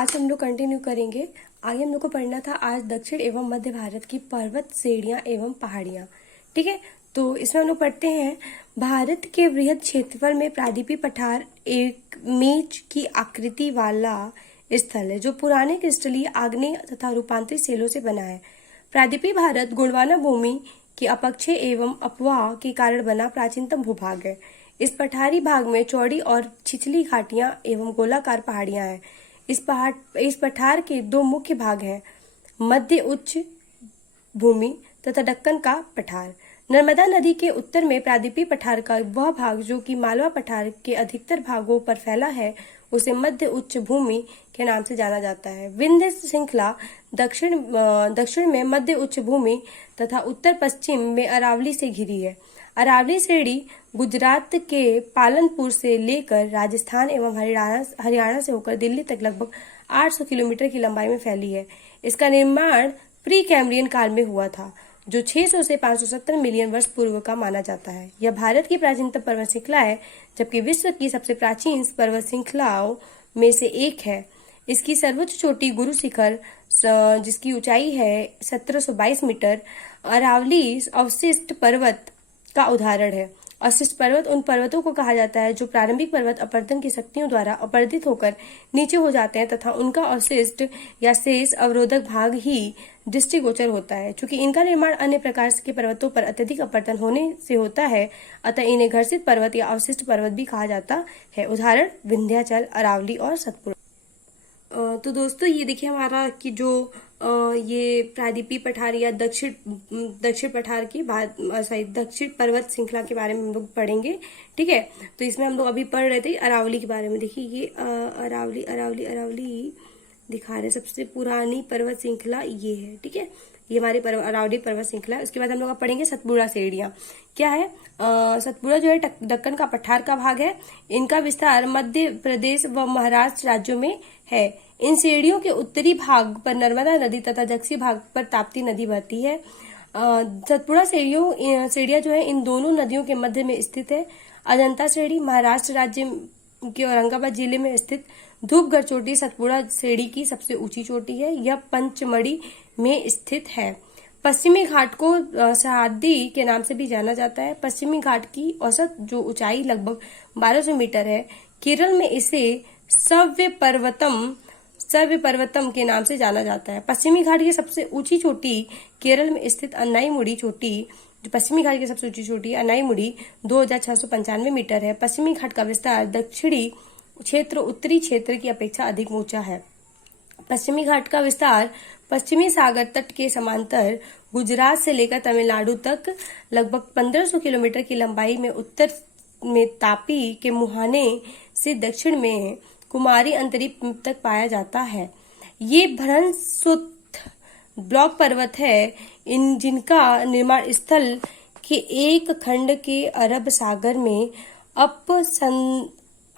आज हम लोग कंटिन्यू करेंगे। आगे हम लोग को पढ़ना था आज दक्षिण एवं मध्य भारत की पर्वत श्रेणियां एवं पहाड़ियां। ठीक है, तो इसमें हम लोग पढ़ते हैं भारत के वृहद क्षेत्रफल में प्रायद्वीपीय पठार एक मेज की आकृति वाला स्थल है जो पुराने क्रिस्टलीय आग्नेय तथा रूपांतरित शैलों से बना है। प्रायद्वीपीय भारत गोंडवाना भूमि के अपक्षय एवं अपवाह के कारण बना प्राचीनतम भूभाग है। इस पठारी भाग में चौड़ी और छिछली घाटियां एवं गोलाकार पहाड़ियां हैं। इस पठार के दो मुख्य भाग हैं, मध्य उच्च भूमि तथा दक्कन का पठार। नर्मदा नदी के उत्तर में प्रायद्वीपीय पठार का वह भाग जो कि मालवा पठार के अधिकतर भागों पर फैला है उसे मध्य उच्च भूमि के नाम से जाना जाता है। विंध्य श्रृंखला दक्षिण में मध्य उच्च भूमि तथा उत्तर पश्चिम में अरावली से घिरी है। अरावली श्रेणी गुजरात के पालनपुर से लेकर राजस्थान एवं हरियाणा से होकर दिल्ली तक लगभग 800 किलोमीटर की लंबाई में फैली है। इसका निर्माण प्री कैम्ब्रियन काल में हुआ था जो 600 से 570 मिलियन वर्ष पूर्व का माना जाता है। यह भारत की प्राचीनतम पर्वत श्रृंखला है जबकि विश्व की सबसे प्राचीन पर्वत श्रृंखलाओं में से एक है। इसकी सर्वोच्च चोटी गुरु शिखर जिसकी ऊंचाई है 1722 मीटर अरावली अवशिष्ट पर्वत का उदाहरण है। अवशिष्ट पर्वत उन पर्वतों को कहा जाता है जो प्रारंभिक पर्वत अपरदन की शक्तियों द्वारा अपरदित होकर नीचे हो जाते हैं तथा उनका अवशिष्ट या शेष अवरोधक भाग ही दृष्टिगोचर होता है। चूंकि इनका निर्माण अन्य प्रकार के पर्वतों पर अत्यधिक अपरदन होने से होता है अतः इन्हें घर्षित पर्वत या अवशिष्ट पर्वत भी कहा जाता है। उदाहरण विंध्याचल, अरावली और सतपुड़ा। तो दोस्तों ये देखिए हमारा कि जो ये प्रायद्वीपीय पठार या दक्षिण पठार की बात दक्षिण पर्वत श्रृंखला के बारे में हम लोग पढ़ेंगे। ठीक है, तो इसमें हम लोग अभी पढ़ रहे थे अरावली के बारे में। देखिए ये अरावली दिखा रहे, सबसे पुरानी पर्वत श्रृंखला ये है। ठीक है, ये हमारी अरावली पर्वत श्रृंखला है। उसके बाद हम लोग पढ़ेंगे सतपुड़ा श्रेणियां। क्या है? सतपुड़ा जो है दक्कन का पठार का भाग है। इनका विस्तार मध्य प्रदेश व महाराष्ट्र राज्यों में है। इन श्रेणियों के उत्तरी भाग पर नर्मदा नदी तथा दक्षिणी भाग पर ताप्ती नदी बहती है। सतपुड़ा श्रेणियां जो है इन दोनों नदियों के मध्य में स्थित है। अजंता श्रेणी महाराष्ट्र राज्य के औरंगाबाद जिले में स्थित धूपगढ़ चोटी सतपुड़ा श्रेणी की सबसे ऊंची चोटी है। यह पंचमढ़ी में स्थित है। पश्चिमी घाट को सह्याद्री के नाम से भी जाना जाता है। पश्चिमी घाट की औसत जो ऊंचाई लगभग 1200 मीटर है। केरल में इसे सव्य पर्वतम के नाम से जाना जाता है। पश्चिमी घाट की सबसे ऊंची चोटी केरल में स्थित अन्नाईमुड़ी चोटी, जो पश्चिमी घाट की सबसे ऊंची चोटी अन्नाईमुड़ी 2695 मीटर है। पश्चिमी घाट का विस्तार दक्षिणी क्षेत्र उत्तरी क्षेत्र की अपेक्षा अधिक ऊंचा है। पश्चिमी घाट का विस्तार पश्चिमी सागर तट के समांतर गुजरात से लेकर तमिलनाडु तक लगभग 1500 किलोमीटर की लंबाई में उत्तर में तापी के मुहाने से दक्षिण में कुमारी अंतरीप तक पाया जाता है। ये भ्रंशुत ब्लॉक पर्वत है जिनका निर्माण स्थल के एक खंड के अरब सागर में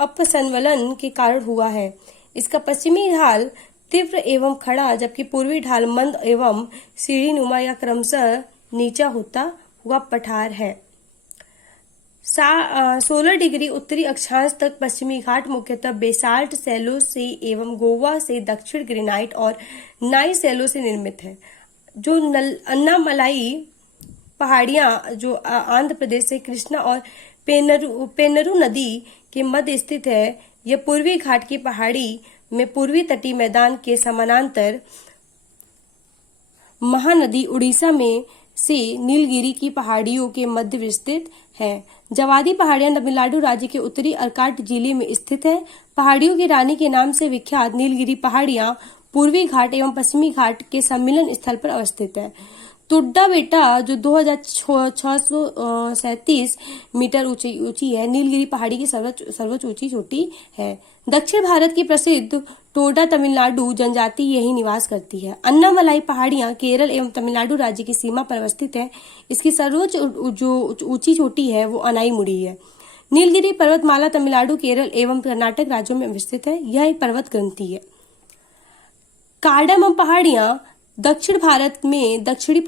अपसंवलन के कारण हुआ है। इसका पश्चिमी ढाल तीव्र एवं खड़ा जबकि पूर्वी ढाल मंद एवं सीढ़ीनुमा या क्रमशः नीचा होता हुआ पठार है। 16 डिग्री उत्तरी अक्षांश तक पश्चिमी घाट मुख्यतः बेसाल्ट शैलों से एवं गोवा से दक्षिण ग्रेनाइट और नाई शैलों से निर्मित है। जो अन्नामलाई पहाड़ियां जो आंध्र प्रदेश से कृष्णा और पेन्नरू नदी के मध्य स्थित है। यह पूर्वी घाट की पहाड़ी में पूर्वी तटीय मैदान के समानांतर महानदी उड़ीसा में से नीलगिरी की पहाड़ियों के मध्य विस्तृत है। जवादी पहाड़ियां तमिलनाडु राज्य के उत्तरी अर्काट जिले में स्थित है। पहाड़ियों की रानी के नाम से विख्यात नीलगिरी पहाड़ियां पूर्वी घाट एवं पश्चिमी घाट के सम्मिलन स्थल पर अवस्थित है। तुड्डा बेटा जो 2637 मीटर ऊंची है, नीलगिरी पहाड़ी की सर्वोच्च ऊंची चोटी है। दक्षिण भारत की प्रसिद्ध टोडा तमिलनाडु जनजाति यही निवास करती है। अन्नामलाई पहाड़ियां केरल एवं तमिलनाडु राज्य की सीमा पर अवस्थित है। इसकी सर्वोच्च जो ऊंची चोटी है वो अनाईमुड़ी है। नीलगिरी पर्वतमाला तमिलनाडु, केरल एवं कर्नाटक राज्यों में अवस्थित है। यह एक पर्वत ग्रंथि है। कार्डामम पहाड़ियां दक्षिण भारत में दक्षिण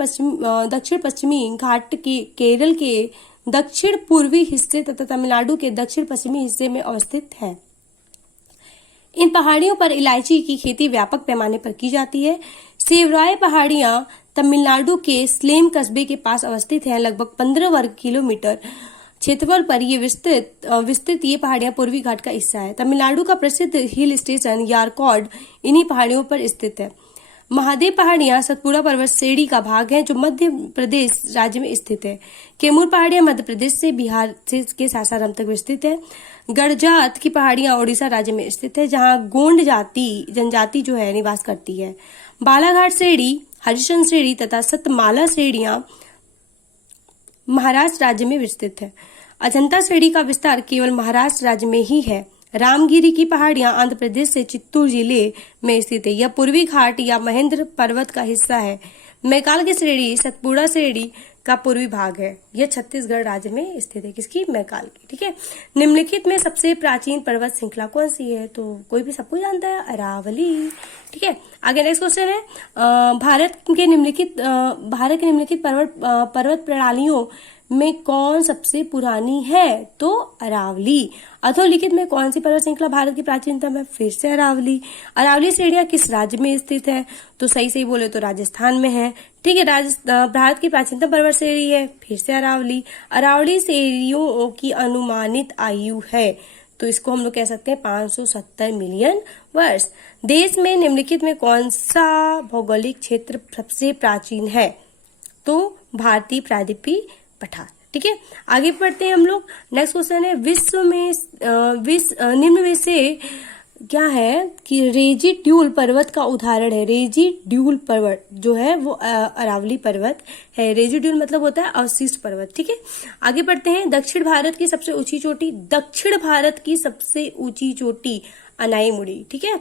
पश्चिमी घाट के केरल के दक्षिण पूर्वी हिस्से तथा तमिलनाडु के दक्षिण पश्चिमी हिस्से में अवस्थित है। इन पहाड़ियों पर इलायची की खेती व्यापक पैमाने पर की जाती है। सेवराय पहाड़ियां तमिलनाडु के स्लेम कस्बे के पास अवस्थित हैं। लगभग 15 वर्ग किलोमीटर क्षेत्रफल पर ये विस्तृत ये पहाड़ियां पूर्वी घाट का हिस्सा है। तमिलनाडु का प्रसिद्ध हिल स्टेशन यारकॉड इन्हीं पहाड़ियों पर स्थित है। महादेव पहाड़ियां सतपुड़ा पर्वत श्रेणी का भाग है जो मध्य प्रदेश राज्य में स्थित है। कैमूर पहाड़ियां मध्य प्रदेश से बिहार से के सासाराम तक विस्तृत है। गड़जात की पहाड़ियां ओडिशा राज्य में स्थित है जहां गोंड जनजाति जो है निवास करती है। बालाघाट श्रेणी, हरिशंकर श्रेणी तथा सतमाला श्रेणियां महाराष्ट्र राज्य में विस्तृत है। अजंता श्रेणी का विस्तार केवल महाराष्ट्र राज्य में ही है। रामगिरी की पहाड़ियां आंध्र प्रदेश से चित्तूर जिले में स्थित है। यह पूर्वी घाट या महेंद्र पर्वत का हिस्सा है। मैकाल की श्रेणी सतपुड़ा श्रेणी का पूर्वी भाग है। यह छत्तीसगढ़ राज्य में स्थित है। किसकी? मैकाल की। ठीक है। निम्नलिखित में सबसे प्राचीन पर्वत श्रृंखला कौन सी है? तो कोई भी सबको जानता है, अरावली। ठीक है। आगे नेक्स्ट क्वेश्चन है, भारत के निम्नलिखित पर्वत प्रणालियों में कौन सबसे पुरानी है? तो अरावली। अधोलिखित में कौन सी पर्वत श्रृंखला भारत की प्राचीनतम है? फिर से अरावली। अरावली श्रेणियां किस राज्य में स्थित है? तो सही बोले तो राजस्थान में है। ठीक है। भारत की प्राचीनतम पर्वत श्रेणी है, फिर से अरावली। अरावली श्रेणियों की अनुमानित आयु है, तो इसको हम लोग कह सकते हैं 570 मिलियन वर्ष। देश में निम्नलिखित में कौन सा भौगोलिक क्षेत्र सबसे प्राचीन है? तो भारतीय प्रायद्वीपीय पठार। ठीक है। आगे पढ़ते हैं हम लोग। नेक्स्ट क्वेश्चन है, निम्न में से क्या है कि रेजिड्यूल पर्वत का उदाहरण है? रेजिड्यूल पर्वत जो है वो अरावली पर्वत है। रेजिड्यूल मतलब होता है अवशिष्ट पर्वत। ठीक है। आगे पढ़ते हैं, दक्षिण भारत की सबसे ऊंची चोटी अनाईमुड़ी। ठीक है।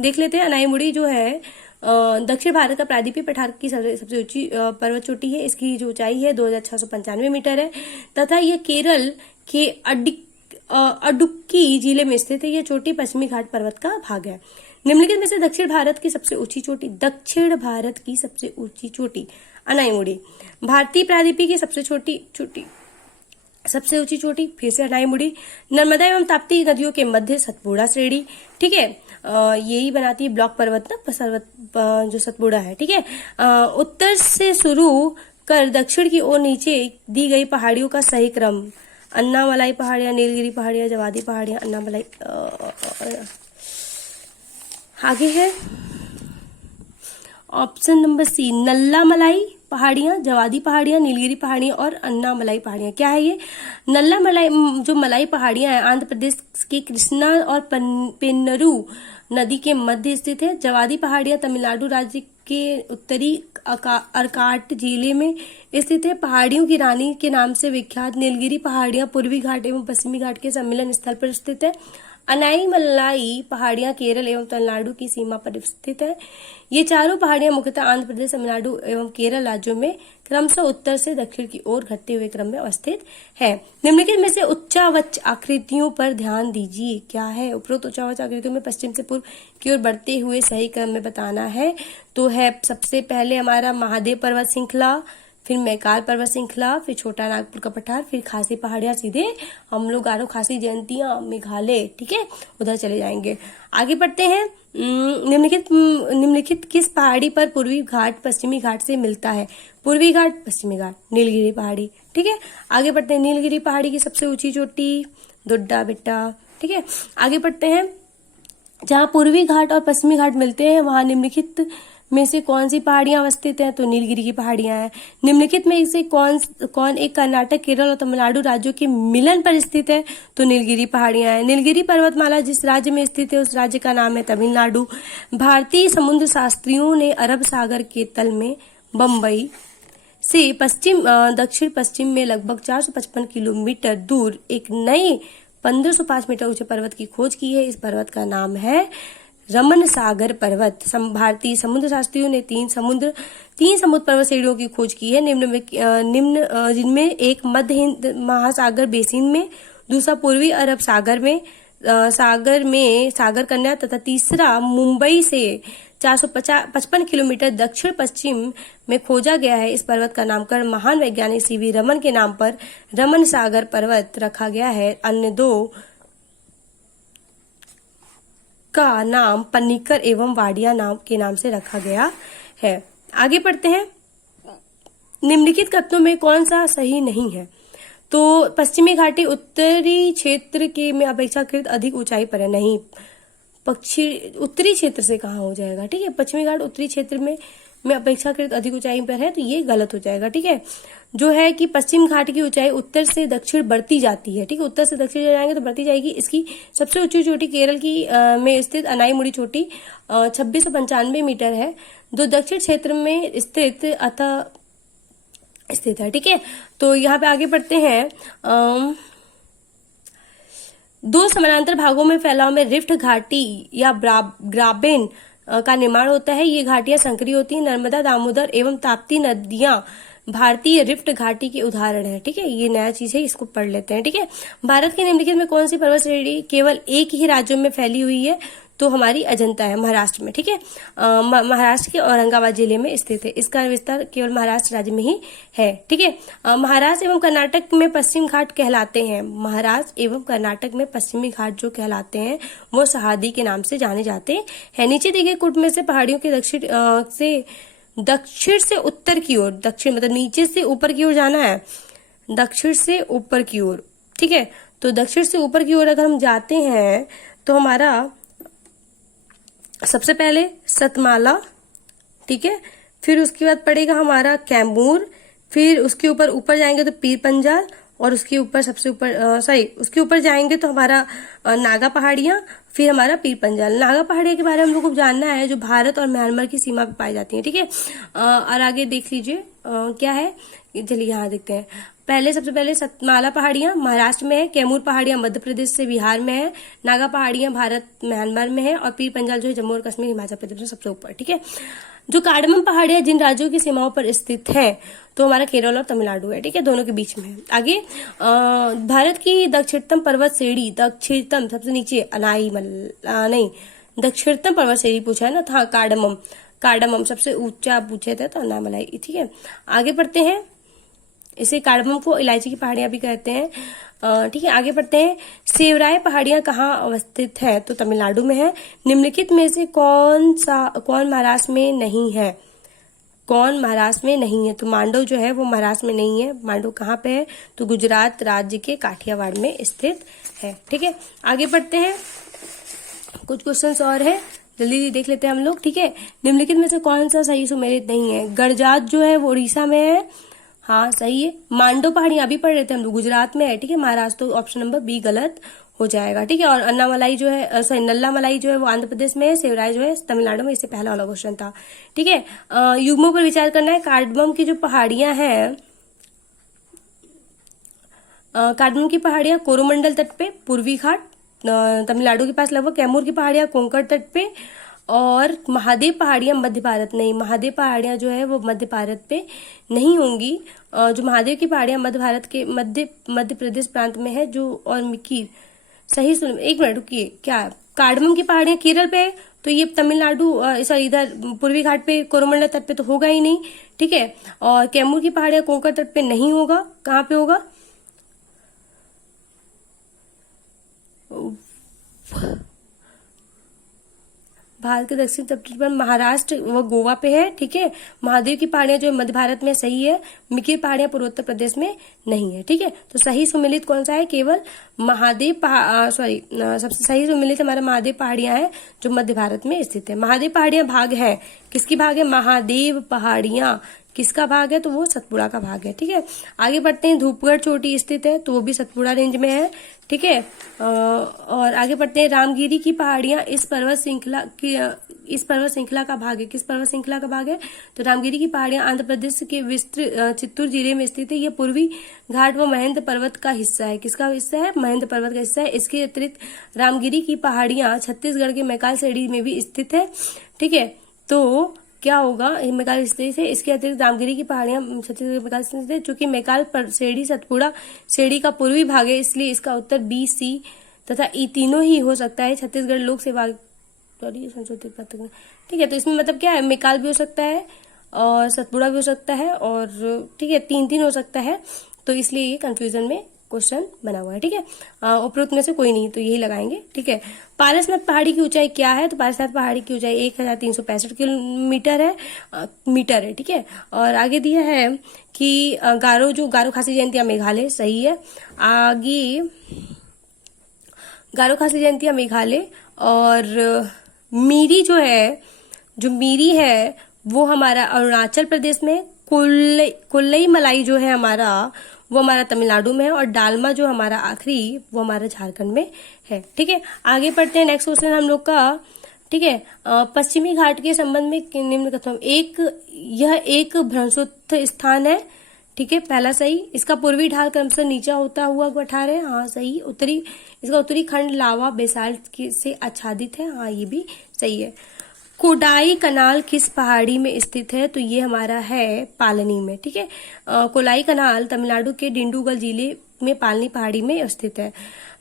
देख लेते हैं। अनाईमुड़ी जो है दक्षिण भारत का प्रायद्वीपीय पठार की सबसे ऊंची पर्वत चोटी है। इसकी जो ऊंचाई है 2695 मीटर है तथा यह केरल के अडुक्की जिले में स्थित है। यह चोटी पश्चिमी घाट पर्वत का भाग है। निम्नलिखित में से दक्षिण भारत की सबसे ऊंची चोटी अनाईमुड़ी। भारतीय प्रायद्वीपीय की सबसे ऊंची चोटी फिर से अनाईमुड़ी। नर्मदा एवं ताप्ती नदियों के मध्य सतपुड़ा श्रेणी। ठीक है। यही बनाती है ब्लॉक पर्वत जो सतपुड़ा है। ठीक है। उत्तर से शुरू कर दक्षिण की ओर नीचे दी गई पहाड़ियों का सही क्रम: अन्नामलाई पहाड़ियां, नीलगिरी पहाड़ियां, जवादी पहाड़ियां, अन्नामलाई। आगे है ऑप्शन नंबर सी, नल्लामलाई पहाड़ियां, जवादी पहाड़ियां, नीलगिरी पहाड़ियां और अन्नामलाई पहाड़ियां। क्या है ये? नल्लामलाई जो मलाई पहाड़ियां हैं आंध्र प्रदेश के कृष्णा और पेन्नरू नदी के मध्य स्थित है। जवादी पहाड़ियां तमिलनाडु राज्य के उत्तरी अरकाट जिले में स्थित है। पहाड़ियों की रानी के नाम से विख्यात नीलगिरी पहाड़ियां पूर्वी घाट एवं पश्चिमी घाट के सम्मिलन स्थल पर स्थित है। अनाईमलाई पहाड़ियां केरल एवं तमिलनाडु की सीमा पर स्थित है। ये चारों पहाड़ियां मुख्यतः आंध्र प्रदेश, तमिलनाडु एवं केरल राज्यों में क्रमशः उत्तर से दक्षिण की ओर घटते हुए क्रम में अवस्थित है। निम्नलिखित में से उच्चावच आकृतियों पर ध्यान दीजिए। क्या है? उपरोक्त उच्चावच आकृतियों में पश्चिम से पूर्व की ओर बढ़ते हुए सही क्रम में बताना है। तो है सबसे पहले हमारा महादेव पर्वत श्रृंखला, फिर मैकाल पर्वत श्रृंखला, फिर छोटा नागपुर का पठार, फिर खासी पहाड़ियां सीधे हम लोग गारो खासी जयंतियां मेघालय। ठीक है। उधर चले जाएंगे। आगे बढ़ते हैं। निम्नलिखित किस पहाड़ी पर पूर्वी घाट पश्चिमी घाट से मिलता है? पूर्वी घाट, पश्चिमी घाट, नीलगिरी पहाड़ी। ठीक है। आगे बढ़ते हैं। नीलगिरी पहाड़ी की सबसे ऊंची चोटी दुड्डा बेट्टा। ठीक है। आगे बढ़ते हैं। जहां पूर्वी घाट और पश्चिमी घाट मिलते हैं वहां निम्नलिखित में से कौन सी पहाड़ियां अवस्थित हैं? तो नीलगिरी की पहाड़ियां हैं। निम्नलिखित में से कौन एक कर्नाटक, केरल और तमिलनाडु राज्यों के मिलन पर स्थित है? तो नीलगिरी पहाड़ियां हैं। नीलगिरी पर्वतमाला जिस राज्य में स्थित है उस राज्य का नाम है तमिलनाडु। भारतीय समुद्र शास्त्रियों ने अरब सागर के तल में बंबई से दक्षिण पश्चिम में लगभग 455 किलोमीटर दूर एक नए 1505 मीटर ऊंचे पर्वत की खोज की है। इस पर्वत का नाम है रमन सागर पर्वत। भारतीय समुद्र शास्त्रियों ने तीन समुद्र पर्वत श्रेणियों की खोज की है। निम्न जिनमें एक मध्य हिंद महासागर बेसिन में, दूसरा पूर्वी अरब सागर में सागर कन्या तथा तीसरा मुंबई से 455 किलोमीटर दक्षिण पश्चिम में खोजा गया है। इस पर्वत का नामकरण महान वैज्ञानिक सीवी रमन के नाम पर रमन सागर पर्वत रखा गया है। अन्य दो का नाम पन्नीकर एवं वाडिया नाम के नाम से रखा गया है। आगे पढ़ते हैं, निम्नलिखित कथनों में कौन सा सही नहीं है? तो पश्चिमी घाटी उत्तरी क्षेत्र के में अपेक्षाकृत अधिक ऊंचाई पर है। नहीं, उत्तरी क्षेत्र से कहाँ हो जाएगा? ठीक है, पश्चिमी घाट उत्तरी क्षेत्र में अपेक्षाकृत अधिक ऊंचाई पर है, तो ये गलत हो जाएगा। ठीक है, जो है कि पश्चिम घाट की ऊंचाई उत्तर से दक्षिण बढ़ती जाती है। ठीक है, उत्तर से दक्षिण जाएंगे तो बढ़ती जाएगी। इसकी सबसे ऊंची चोटी केरल की में स्थित अनाईमुड़ी चोटी 2695 मीटर है, जो दक्षिण क्षेत्र में स्थित है। ठीक है, तो यहाँ पे आगे बढ़ते हैं। दो समानांतर भागों में फैलाव में रिफ्ट घाटी या ग्राबेन का निर्माण होता है। ये घाटियां संकरी होती हैं। नर्मदा, दामोदर एवं ताप्ती नदियां भारतीय रिफ्ट घाटी के उदाहरण है। ठीक है, ये नया चीज है, इसको पढ़ लेते हैं। ठीक है, भारत के निम्नलिखित में कौन सी पर्वत श्रेणी केवल एक ही राज्यों में फैली हुई है? तो हमारी अजंता है, महाराष्ट्र में। ठीक है, महाराष्ट्र के औरंगाबाद जिले में स्थित है। इसका विस्तार केवल महाराष्ट्र राज्य में ही है। ठीक है, महाराष्ट्र एवं कर्नाटक में पश्चिम घाट कहलाते हैं। महाराष्ट्र एवं कर्नाटक में पश्चिमी घाट जो कहलाते हैं वो सह्याद्री के नाम से जाने जाते हैं। नीचे दिए गए कूट में से पहाड़ियों के दक्षिण से उत्तर की ओर, दक्षिण मतलब नीचे से ऊपर की ओर जाना है, दक्षिण से ऊपर की ओर। ठीक है, तो दक्षिण से ऊपर की ओर अगर हम जाते हैं तो हमारा सबसे पहले सतमाला, ठीक है, फिर उसके बाद पड़ेगा हमारा कैमूर, फिर उसके ऊपर जाएंगे तो पीर पंजाल, और उसके ऊपर सबसे ऊपर उसके ऊपर जाएंगे तो हमारा नागा पहाड़ियां, फिर हमारा पीर पंजाल। नागा पहाड़ियां के बारे में हम लोग को जानना है, जो भारत और म्यांमार की सीमा पे पाई जाती है। ठीक है, और आगे देख लीजिए क्या है, चलिए यहाँ देखते हैं। सबसे पहले सतमाला पहाड़ियां महाराष्ट्र में है, कैमूर पहाड़ियां मध्य प्रदेश से बिहार में है, नागा पहाड़ियां भारत म्यांमार में है, और पीर पंजाल जो है जम्मू और कश्मीर हिमाचल प्रदेश में सबसे ऊपर। ठीक है, जो कार्डमम पहाड़ियां जिन राज्यों की सीमाओं पर स्थित है तो हमारा केरल और तमिलनाडु है। ठीक है, दोनों के बीच में है। आगे भारत की दक्षिणतम पर्वत श्रेणी, दक्षिणतम सबसे नीचे दक्षिणतम पर्वत श्रेणी पूछा है ना था, कार्डमम सबसे ऊंचा पूछे थे तो अनामलाई। ठीक है, आगे बढ़ते हैं। इसे कार्डमम को इलायची की पहाड़ियां भी कहते हैं। ठीक है, आगे बढ़ते हैं। सेवराय पहाड़ियां कहाँ अवस्थित है? तो तमिलनाडु में है। निम्नलिखित में से कौन महाराष्ट्र में नहीं है? कौन महाराष्ट्र में नहीं है? तो मांडव जो है वो महाराष्ट्र में नहीं है। मांडव कहाँ पे है? तो गुजरात राज्य के काठियावाड़ में स्थित है। ठीक है, आगे बढ़ते हैं। कुछ क्वेश्चंस और है, जल्दी देख लेते हैं हम लोग। ठीक है, निम्नलिखित में से कौन सा सही सुमेलित नहीं है? गड़जात जो है वो उड़ीसा में है, हाँ सही है। मांडव पहाड़ियां अभी पढ़ रहे थे हम लोग, गुजरात में है। ठीक है, महाराष्ट्र, तो ऑप्शन नंबर बी गलत हो जाएगा। ठीक है, और अन्नामलाई जो है नल्ला मलाई जो है वो आंध्र प्रदेश में है, सेवराय जो है तमिलनाडु में। इससे पहला वाला क्वेश्चन था। ठीक है, युग्मों पर विचार करना है। कार्डमम की जो पहाड़ियां हैं, कार्डमम की पहाड़ियां कोरोमंडल तट पे, पूर्वी घाट तमिलनाडु के पास लगभग, कैमूर की पहाड़ियां कोंकण तट पे, और महादेव पहाड़ियां मध्य भारत, नहीं महादेव पहाड़ियां जो है वो मध्य भारत पे नहीं होंगी। जो महादेव की पहाड़ियां मध्य भारत के मध्य प्रदेश प्रांत में है। जो और मिकीर सही सुन, एक मिनट रुकिए, क्या कार्डमम की पहाड़ियां केरल पे है, तो ये तमिलनाडु सॉरी इधर पूर्वी घाट पे कोरोमंडल तट पे तो होगा ही नहीं। ठीक है, और कैमूर की पहाड़ियां कोंकण तट पे नहीं होगा, कहाँ पे होगा? भारत के दक्षिण तट पर महाराष्ट्र व गोवा पे है। ठीक है, महादेव की पहाड़ियां जो मध्य भारत में सही है। मिकिर पहाड़ियां पूर्वोत्तर प्रदेश में नहीं है। ठीक है, तो सही सुमेलित कौन सा है? केवल महादेव सबसे सही सुमेलित हमारा महादेव पहाड़ियां है जो मध्य भारत में स्थित है। महादेव पहाड़ियां भाग है, किसकी भाग है? महादेव पहाड़ियां किसका भाग है? तो वो सतपुड़ा का भाग है। ठीक है, आगे बढ़ते हैं। धूपगढ़ चोटी स्थित है, तो वो भी सतपुड़ा रेंज में है। ठीक है, और आगे बढ़ते हैं। रामगिरी की पहाड़ियां इस पर्वत श्रृंखला का भाग है। किस पर्वत श्रृंखला का भाग है? तो रामगिरी की पहाड़ियां आंध्र प्रदेश के चित्तूर जिले में स्थित है। ये पूर्वी घाट व महेंद्र पर्वत का हिस्सा है। किसका हिस्सा है? महेंद्र पर्वत का हिस्सा है। इसके अतिरिक्त रामगिरी की पहाड़ियां छत्तीसगढ़ के मैकाल श्रेणी में भी स्थित है। ठीक है, तो क्या होगा? मैकाल स्थित है। इसके अतिरिक्त रामगिरी की पहाड़ियां छत्तीसगढ़ मैकाल स्थित है, चूंकि मैकाल पर श्रेणी सतपुड़ा श्रेणी का पूर्वी भाग है, इसलिए इसका उत्तर बी, सी तथा ई तीनों ही हो सकता है। छत्तीसगढ़ लोक सेवा संशोधित पत्र। ठीक है, तो इसमें मतलब क्या है? मैकाल भी हो सकता है और सतपुड़ा भी हो सकता है, और ठीक है तीन हो सकता है, तो इसलिए ये कंफ्यूजन में क्वेश्चन बना हुआ है, ठीक है। उपरोक्त में से कोई नहीं, तो यही लगाएंगे, ठीक है। पारसनाथ पहाड़ी की ऊंचाई क्या है? तो पारसनाथ पहाड़ी की ऊंचाई 1365 किलोमीटर है, मीटर है, ठीक है। और आगे दिया है कि गारो खासी जयंतिया मेघालय, सही है। आगे गारो खासी जयंतिया मेघालय, और मीरी जो मीरी है वो हमारा अरुणाचल प्रदेश में, कुल्लई मलाई जो है हमारा वो हमारा तमिलनाडु में है, और डालमा जो हमारा आखिरी वो हमारा झारखंड में है, ठीक है। आगे पढ़ते हैं, नेक्स्ट क्वेश्चन हम लोग का, ठीक है। पश्चिमी घाट के संबंध में निम्न कथन, यह एक भ्रंशोत्थ स्थान है, ठीक है, पहला सही। इसका पूर्वी ढाल क्रमशः नीचा होता हुआ पठार है, हाँ सही। इसका उत्तरी खंड लावा बेसाल्ट से आच्छादित है, हाँ ये भी सही है। कोडाई कनाल किस पहाड़ी में स्थित है? तो ये हमारा है पालनी में, ठीक है। कोलाई कनाल तमिलनाडु के डिंडुगल जिले में पालनी पहाड़ी में स्थित है।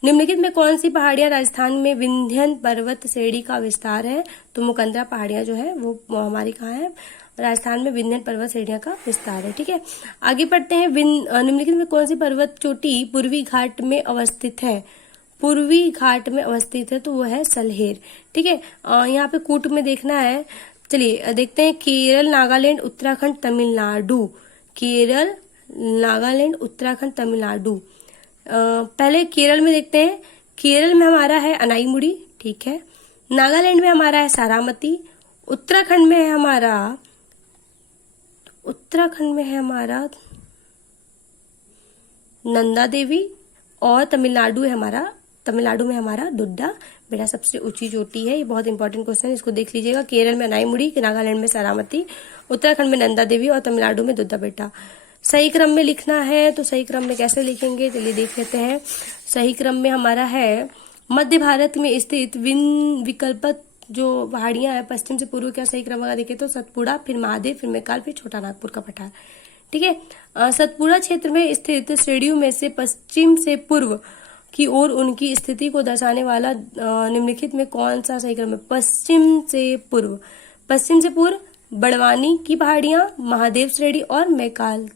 निम्नलिखित में कौन सी पहाड़ियां राजस्थान में विंध्यन पर्वत श्रेणी का विस्तार है? तो मुकंदरा पहाड़ियां जो है वो हमारी कहाँ है? राजस्थान में विंध्यन पर्वत श्रेणियां का विस्तार है, ठीक है। आगे पढ़ते हैं, निम्नलिखित में कौन सी पर्वत चोटी पूर्वी घाट में अवस्थित है? पूर्वी घाट में अवस्थित है तो वो है सलहेर, ठीक है। यहाँ पे कूट में देखना है, चलिए देखते हैं। केरल, नागालैंड, उत्तराखंड, तमिलनाडु। केरल, नागालैंड, उत्तराखंड, तमिलनाडु। पहले केरल में देखते हैं। केरल में हमारा है अनाईमुड़ी, ठीक है। नागालैंड में हमारा है सारामती। उत्तराखंड में है हमारा नंदा देवी, और तमिलनाडु में हमारा दुड्डा बेटा सबसे ऊंची चोटी है। ये बहुत इंपॉर्टेंट क्वेश्चन है, इसको देख लीजिएगा। केरल में अनाईमुड़ी, नागालैंड में सारामती, उत्तराखंड में नंदा देवी, और तमिलनाडु में दुड्डा बेटा। सही क्रम में लिखना है, तो सही क्रम में कैसे लिखेंगे चलिए देख लेते हैं। सही क्रम में हमारा है मध्य भारत में स्थित विकल्पत जो पहाड़ियां है पश्चिम से पूर्व, क्या सही क्रम अगर देखें तो सतपुड़ा, फिर महादेव, फिर मैकाल, फिर छोटा नागपुर का पठार, ठीक है। सतपुड़ा क्षेत्र में स्थित श्रेणियों में से पश्चिम से पूर्व की ओर उनकी स्थिति को दर्शाने वाला निम्नलिखित में कौन सा सही क्रम है? पश्चिम से पूर्व बड़वानी की पहाड़ियां, महादेव श्रेणी, और मैकाल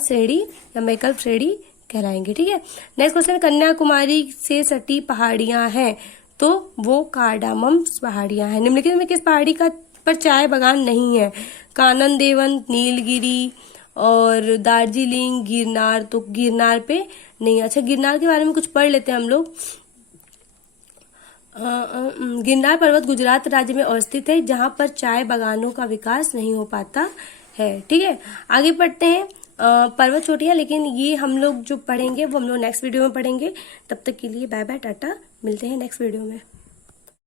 श्रेणी या मैकल श्रेणी कहलाएंगे, ठीक है। नेक्स्ट क्वेश्चन, कन्याकुमारी से सटी पहाड़ियां हैं, तो वो कार्डामम पहाड़ियां हैं। निम्नलिखित में किस पहाड़ी पर चाय बागान नहीं है? कानन देवन, नीलगिरी, और दार्जिलिंग, गिरनार। तो गिरनार पे नहीं। अच्छा, गिरनार के बारे में कुछ पढ़ लेते हैं हम लोग। गिरनार पर्वत गुजरात राज्य में अवस्थित है, जहां पर चाय बागानों का विकास नहीं हो पाता है, ठीक है। आगे पढ़ते हैं, पर्वत चोटियां, लेकिन ये हम लोग जो पढ़ेंगे वो हम लोग नेक्स्ट वीडियो में पढ़ेंगे। तब तक के लिए बाय बाय, टाटा, मिलते हैं नेक्स्ट वीडियो में।